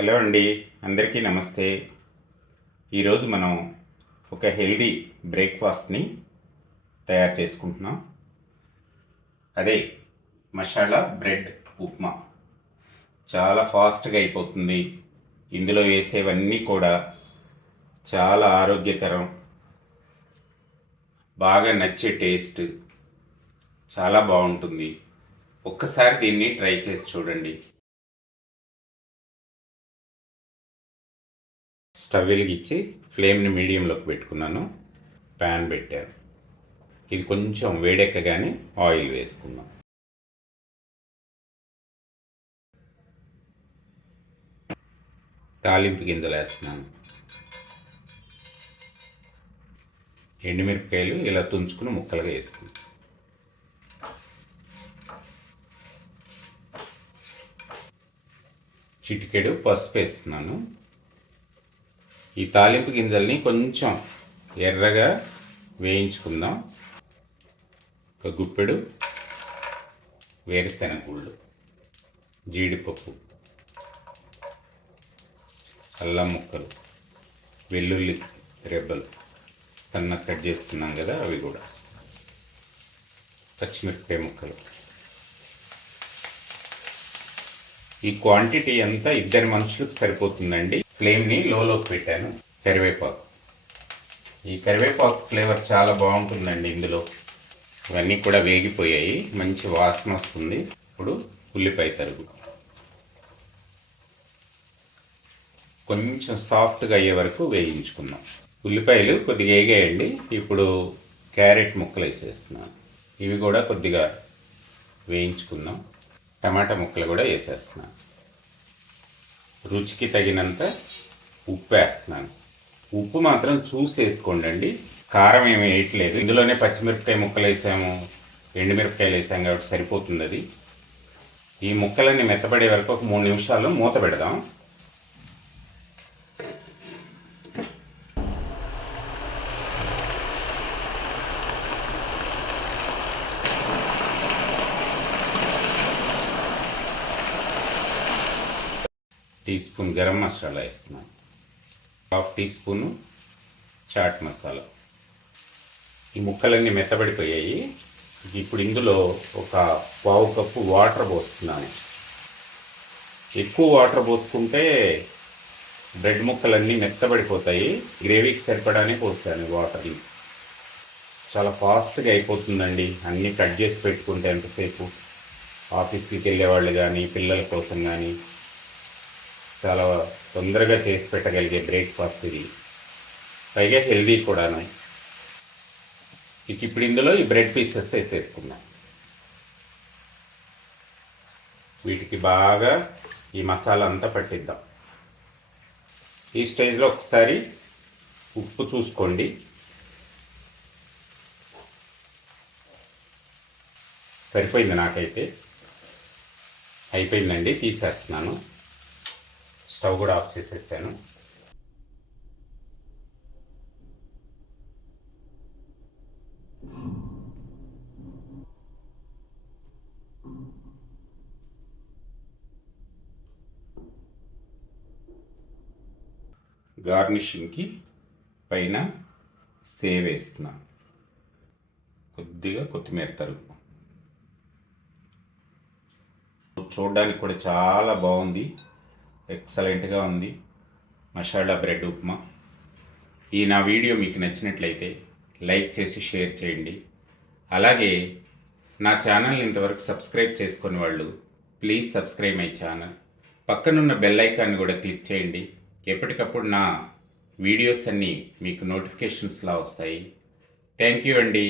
Hello అండి అందరికీ నమస్తే. ఈరోజు మనం ఒక హెల్దీ బ్రేక్ఫాస్ట్ని తయారు చేసుకుంటున్నాం. అదే మసాలా బ్రెడ్ ఉప్మా. చాలా ఫాస్ట్గా అయిపోతుంది. ఇందులో వేసేవన్నీ కూడా చాలా ఆరోగ్యకరం బాగా నచ్చే టేస్ట్ చాలా బాగుంటుంది. ఒక్కసారి దీన్ని ట్రై చేసి చూడండి. స్టవ్ వెలిగించి ఫ్లేమ్ని మీడియంలోకి పెట్టుకున్నాను. ప్యాన్ పెట్టాను. ఇది కొంచెం వేడెక్కగానే ఆయిల్ వేసుకున్నాం తాలింపు గింజలు వేస్తున్నాను. ఎండుమిరపకాయలు ఇలా తుంచుకుని ముక్కలుగా వేసుకున్నాం చిటికెడు పసుపు వేస్తున్నాను. ఈ తాలింపు గింజల్ని కొంచెం ఎర్రగా వేయించుకుందాం. ఒక గుప్పెడు వేరుశెనగ గుళ్ళు జీడిపప్పు అల్లం ముక్కలు వెల్లుల్లి రెబ్బలు సన్న కట్ చేస్తున్నాం కదా అవి కూడా. పచ్చిమిరపకాయ ముక్కలు. ఈ క్వాంటిటీ అంతా ఇద్దరు మనుషులకు సరిపోతుందండి. ఫ్లేమ్ని లోలోకి పెట్టాను. కరివేపాకు. ఈ కరివేపాకు ఫ్లేవర్ చాలా బాగుంటుందండి ఇందులో. ఇవన్నీ కూడా వేగిపోయాయి. మంచి వాసన వస్తుంది. ఇప్పుడు ఉల్లిపాయ తరుగు. కొంచెం సాఫ్ట్గా అయ్యే వరకు వేయించుకుందాం. ఉల్లిపాయలు కొద్దిగా వేగేయండి. ఇప్పుడు క్యారెట్ ముక్కలు వేసేస్తున్నాను. ఇవి కూడా కొద్దిగా వేయించుకుందాం. టమాటా ముక్కలు కూడా వేసేస్తున్నాను. రుచికి తగినంత ఉప్పు వేస్తున్నాను. ఉప్పు మాత్రం చూసి వేసుకోండి అండి కారం ఏమి వేయట్లేదు. ఇందులోనే పచ్చిమిరపకాయ ముక్కలు వేసాము. ఎండుమిరపకాయలు వేసాము కాబట్టి సరిపోతుంది అది. ఈ ముక్కలన్నీ మెత్తబడే వరకు ఒక మూడు నిమిషాలు మూత పెడదాం. టీ స్పూన్ గరం మసాలా వేస్తున్నాను. Half teaspoon chaat masala. ఈ ముక్కలన్నీ మెత్తబడిపోయాయి. ఇప్పుడు ఇందులో ఒక పావు కప్పు వాటర్ పోస్తున్నాను. ఎక్కువ వాటర్ పోసుకుంటే బ్రెడ్ ముక్కలన్నీ మెత్తబడిపోతాయి. గ్రేవీకి సరిపడానే పోస్తాను వాటర్ని. చాలా ఫాస్ట్గా అయిపోతుందండి. అన్నీ కట్ చేసి పెట్టుకుంటే ఎంతసేపు? ఆఫీస్కి వెళ్ళే వాళ్ళు కానీ పిల్లల కోసం కానీ చాలా తొందరగా చేసి పెట్టగలిగే బ్రేక్ఫాస్ట్ ఇది. పైగా హెల్దీ కూడాను. ఇక ఇప్పుడు ఇందులో ఈ బ్రెడ్ పీసెస్ వేసేసుకున్నాం వీటికి బాగా ఈ మసాలా అంతా పట్టిద్దాం. ఈ స్టేజ్లో ఒకసారి ఉప్పు చూసుకోండి. సరిపోయింది నాకైతే. అయిపోయిందండి తీసేస్తున్నాను. స్టవ్ కూడా ఆఫ్ చేసేసాను. గార్నిషింగ్కి పైన సేవ్ వేస్తున్నా. కొద్దిగా కొత్తిమీర తరుగు. చూడడానికి కూడా చాలా బాగుంది. ఎక్సలెంట్గా ఉంది. మసాలా బ్రెడ్ ఉప్మా. ఈ నా వీడియో మీకు నచ్చినట్లయితే లైక్ చేసి షేర్ చేయండి. అలాగే నా ఛానల్ని ఇంతవరకు సబ్స్క్రైబ్ చేసుకుని వాళ్ళు ప్లీజ్ సబ్స్క్రైబ్ మై ఛానల్. పక్కనున్న బెల్ ఐకాన్ని కూడా క్లిక్ చేయండి. ఎప్పటికప్పుడు నా వీడియోస్ అన్నీ మీకు నోటిఫికేషన్స్లా వస్తాయి. థ్యాంక్ యూ అండి.